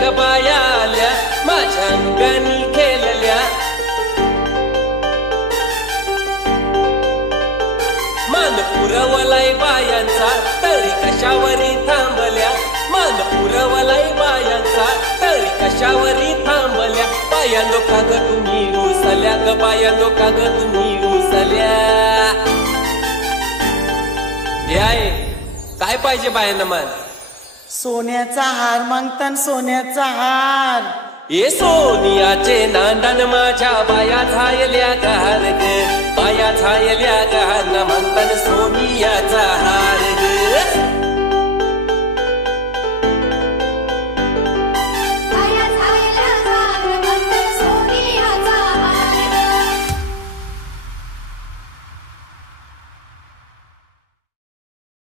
ग बाया आल्या माझ्या अंगणी खेळल्या मान पुरवलाय बायांचा तरी कशावरी थांबल्या मान पुरवलाय बायांचा तरी कशावरी थांबल्या बायांनो का ग तुम्ही रुसल्या ग बायांनो का ग तुम्ही रुसल्या याय काय पाहिजे बायांना मान सोन्याचा हार मागतान सोन्याचा हार ए सोनियाचे नांदन माझ्या बाया झायल्या गार ग बाया झायल्या गार म्हणतान सोनियाचा हार ग